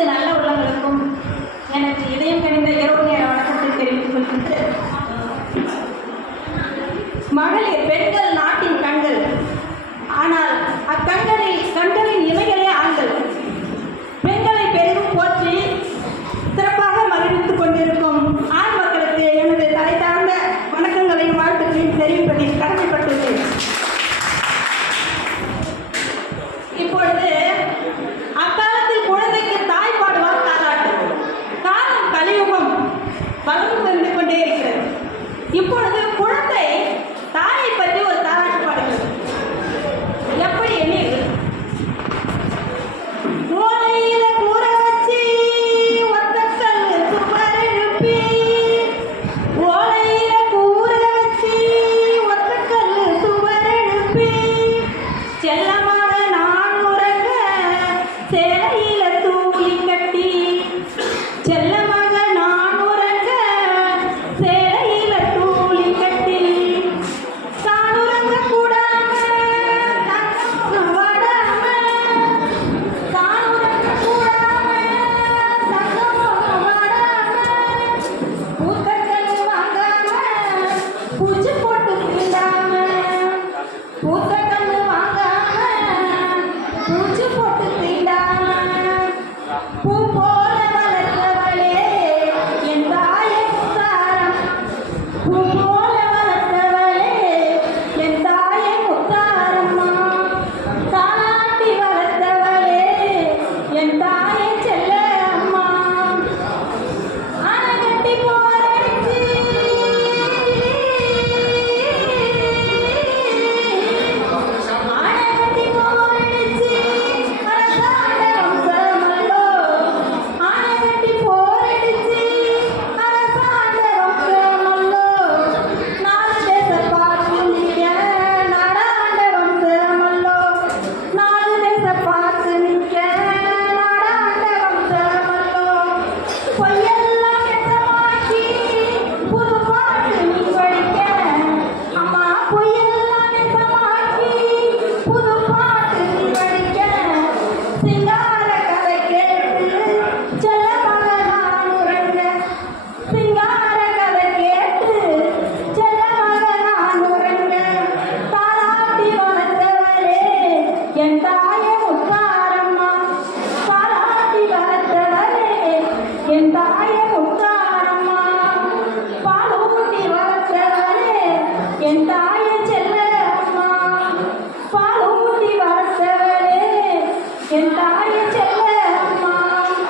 அனைத்து நல்ல உள்ளங்களுக்கும் எனக்கு இதயம் கணிந்த இரவு நேர வணக்கத்தை தெரிவித்துக் கொள்கின்றேன். மகளிர் பெண்கள் நாட்டின் கண்கள். ஆனால் கண்களின் இமைகளே ஆண்கள். பெண்களை பெரிதும் போற்றி சிறப்பாக மகிழ்வித்துக் கொண்டிருக்கும் ஆண் மக்களுக்கு எனது தலை சார்ந்த வணக்கங்களையும் வாழ்த்துக்களையும் தெரிவிப்பதில் கடமைப்பட்டுள்ளேன். இப்பொழுது அக்காலத்தில் குழந்தைக்கு தாய் பாடுவார் தாலாட்டு. காலம் கலியுகம் வளர்ந்து வந்து கொண்டே இருக்கிறது. இப்பொழுது குழந்தை தாயை பற்றி ஒரு தாலாட்டு பாடுகிறது. எப்படி எனில், ஓலையில கூற வச்சு ஒத்தக்கல் சுவர் எழுப்பி, ஓலையில கூற வச்சு ஒத்தக்கல் சுவர் எழுப்பி, செல்லமாக நான் உறங்க சேலையில தூளி கட்டி, செல்லமாக நான் உறங்க சேலையில தூளி கட்டி, தான் உறங்க கூடாம தங்கம் வாடாம, தான் உறங்க கூடாம தங்கம் வாடாம, பூத்தக்கல் வாங்காம பூச்சி போட்டு தீண்டாம, பூத்தக்கல் வாங்காம பூச்சி போட்டு தீண்டாம, பூ போல வளர்த்தவளே என் தாயே முத்தாரம், பூ போல வளர்த்தவளே என் தாயே முத்தாரம்மா, தாலாட்டி வளர்த்தவளே என் தாயே செல்ல அம்மா, ஆனகட்டி போரடிச்சு ஆனகட்டி போரடிச்சு அரசாண்ட வம்சமல்லோ, ஆனகட்டி போரடிச்சு அரசாண்ட வம்சமல்லோ, நாலு தேச பார்த்து நிற்க நாடாண்ட வம்சமல்லோ, நாலு தேச பார்த்து நிற்க நாடாண்ட வம்சமல்லோ, பொய்யெல்லாம் நெசமாக்கி புது பாட்டு நீ படிக்க, அம்மா பொய்யெல்லாம் நெசமாக்கி புது பாட்டு நீ படிக்க, சிங்கார கதை கேட்டு செல்லமாக நான் உறங்க, சிங்கார கதை கேட்டு செல்லமாக நான் உறங்க, தாலாட்டி வளர்த்தவளே என் தாயே முத்தாரம்மா, தாலாட்டி வளர்த்தவளே என் தாயே முத்தாரம்மா, பாலூட்டி வளர்த்தவளே என் தாயே செல்ல அம்மா, பாலூட்டி வளர்த்தவளே என் தாயே செல்ல